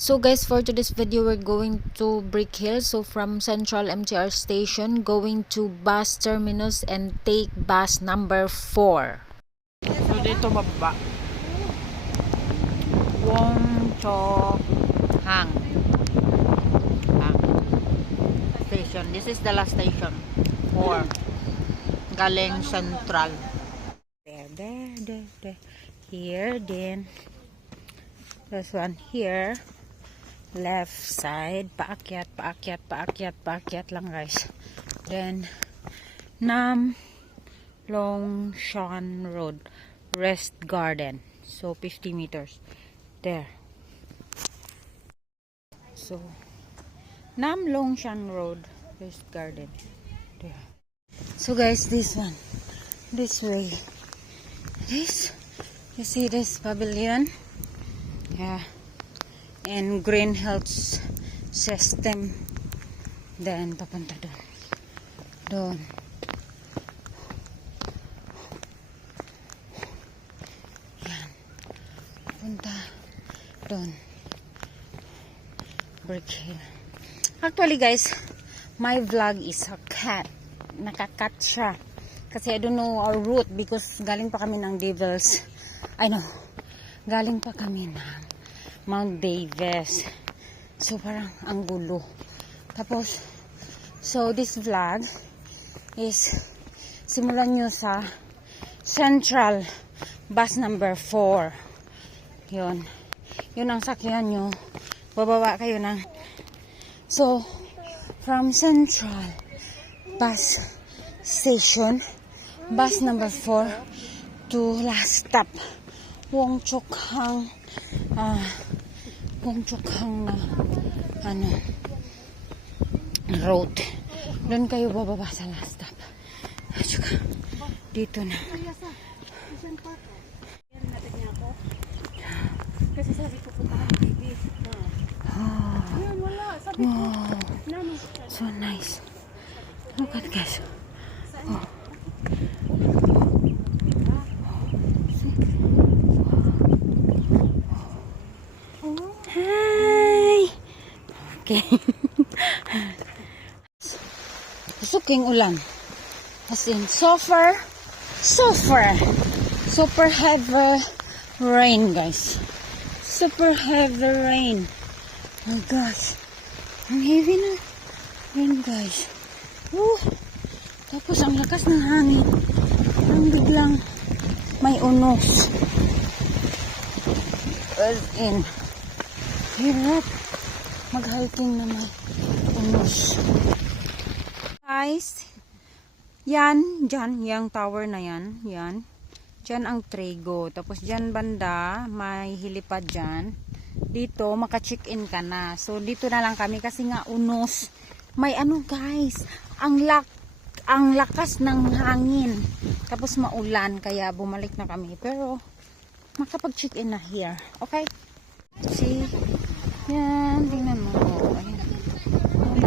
So guys, for today's video, we're going to Brick Hill. So from Central MTR station, going to bus terminus and take bus number 4. So dito baba. Wong Cho Hang station. This is the last station. 4. Galing Central. There. Here, then. This one here. Left side. Paakyat lang guys. Then, Nam Long Shan Road. Rest Garden. So, 50 meters. There. So, Nam Long Shan Road. Rest Garden. There. So guys, this one. This way. This. You see this pavilion? Yeah. And green health system. Then, papunta doon. Yan. Papunta doon. Brick Hill. Actually guys, my vlog is a cat. Nakakat siya. Kasi I don't know our route because galing pa kami ng Devils. I know. Galing pa kami ng Mount Davis. So parang ang gulo. Tapos, so this vlog is simulan nyo sa Central bus number 4. Yun. Yun ang sakyan nyo. Bababa kayo ng. So, from Central bus station, bus number 4 to last stop, Wong Chok Hang na road. Doon kayo bababa sa last stop. Dito na. Kasi sabi ko punta ka ng TV. Ayan, wala. Sabi ko. Wow. So nice. Look at guys. Oh. Hi. Okay. Suking ulan. As in super heavy rain guys. Super heavy rain. Oh my gosh. Ang heavy na rain guys. Tapos ang lakas ng hangin. Parang biglang may unos. As in, hirap mag-hiking na may unos. Guys, dyan, yung tower na yan, dyan ang Trigo. Tapos dyan banda, may hilipad dyan. Dito, maka-check-in ka na. So, dito na lang kami kasi nga unos. May ano guys, ang lakas ng hangin. Tapos maulan, kaya bumalik na kami. Pero, makapag-check-in na here. Okay? See? Yan, tingnan mo. Ayun na.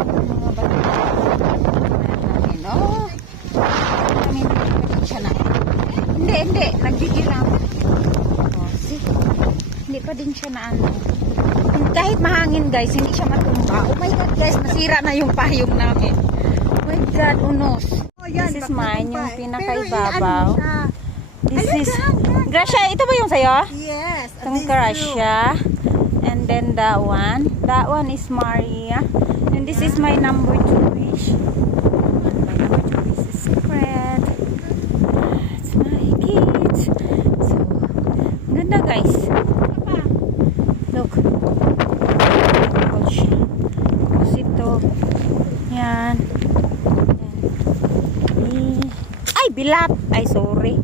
Mga bata. Oh, siya na. Hindi. Nagbigil lang. Oh, see? Hindi pa din siya na ano. Kahit mahangin guys, hindi siya matumba. Oh my God guys, nasira na yung payong namin. Oh my God, unos. This is mine, yung pinakaibabaw. This is Gracia, ito ba yung sayo? Yes. Itong Gracia. And then that one is Maria. And this is my number 2 wish. My number 2 wish is Fred. That's my kids. So, ganda guys. Look. Tapos ito. Yan. Ay, bilat. Ay, sorry.